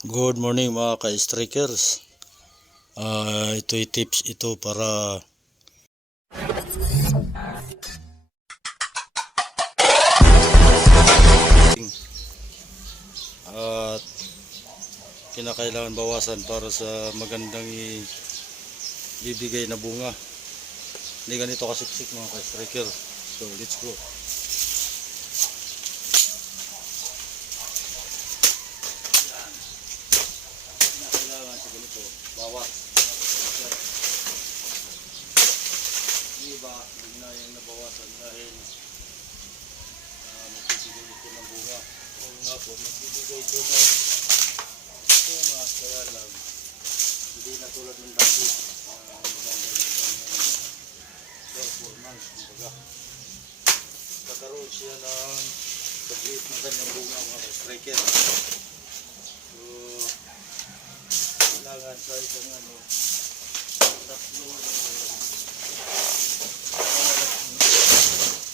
Good morning mga ka-strikers. Ah, ito'y tips ito para at kinakailangan bawasan para sa magandang bibigay na bunga. Hindi ganito kasiksik mga ka-striker. So, let's go. kailangan sa ganito, bawat Na yung nabawasan dahil uh, nagbibigay ito ng bunga. Oo nga po, nagbibigay ito ng bunga, kaya lang hindi na tulad ng dati uh, maganda yung kanyang performance, kumbaga. Kakaroon siya ng pagliit ng kanyang bunga mga striker. So, kailangan sa isang ano tatlo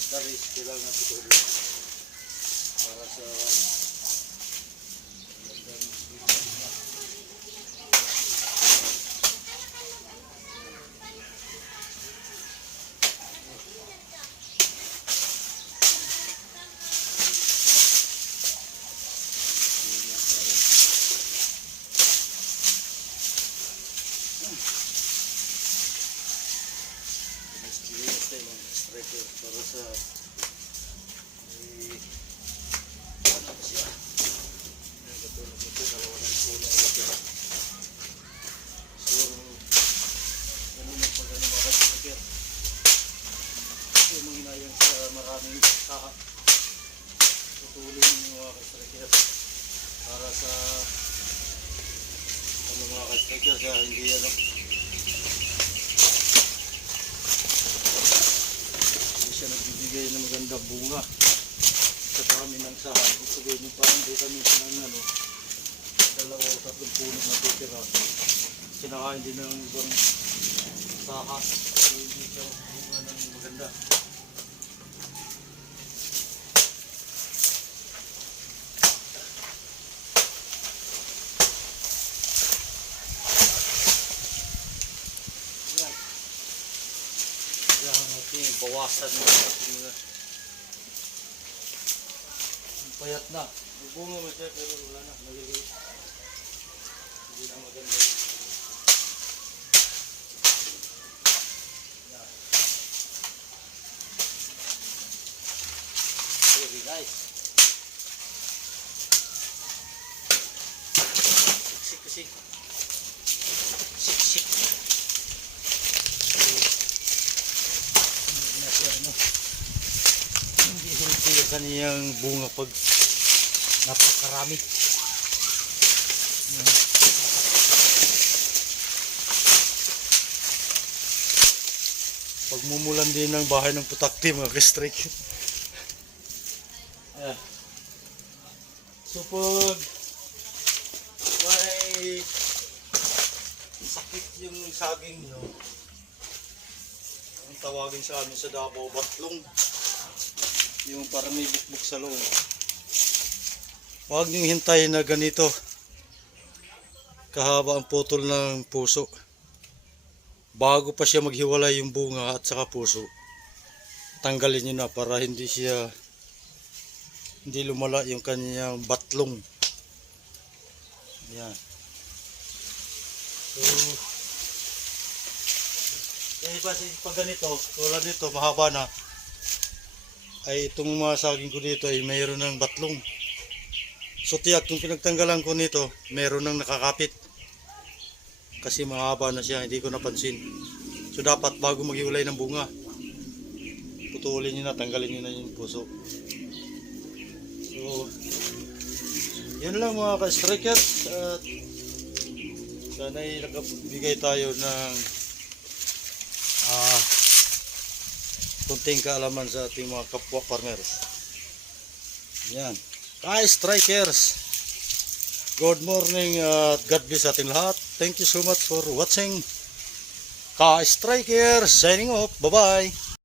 daris kailangan ito ulit para magandang bibigyan. Linis tayo ng striker para sa eh, ano siya yung katulad nito dalawa ng kulay ito so ganun ang pag ano mga striker ito yung hinayang sa maraming saka tutulin yung mga striker para sa ano mga striker sa hindi ano hindi siya nagbibigay ng magandang bunga sa kami ng sahan. Ibig sabihin yung parang di kami ng ano, dalawa o tatlong puno na titira. Kinakain din ng ibang saha. So, hindi siya bunga ng maganda. Yan. Kailangan natin bawasan mo natin Ang payat na. Nagbunga mo siya pero wala na. Naliliit. Hindi na maganda yun. Yan. Very nice. Siksik kasi. Siksik. Hindi na siya ano. Hindi hindi yung kaniyang bunga pag napakarami. Pagmumulan din ng bahay ng putakti mga ka-strike. Ayan. So pag may sakit yung saging nyo, ang tawagin sa amin sa Davao, batlong. Yung para may bukbuk sa loob. Huwag niyong hintayin na ganito. Kahaba ang putol ng puso. Bago pa siya maghiwalay yung bunga at saka puso. Tanggalin niyo na para hindi siya hindi lumala yung kanyang batlong. Yan. So, eh, pag ganito, tulad nito, mahaba na, ay itong mga saging ko dito ay mayroon ng batlong. So tiyak kung pinagtanggalan ko nito, mayroon ng nakakapit. Kasi mahaba na siya, hindi ko napansin. So dapat bago maghiwalay ng bunga, putulin nyo na, tanggalin nyo na yung puso. So, yun lang mga ka-strikers. At sana'y nakabigay tayo ng ah, kunting kaalaman sa ating mga kapwa farmers. Yan. Ka-strikers. Good morning at God bless ating lahat. Thank you so much for watching. Ka-strikers signing off. Bye-bye.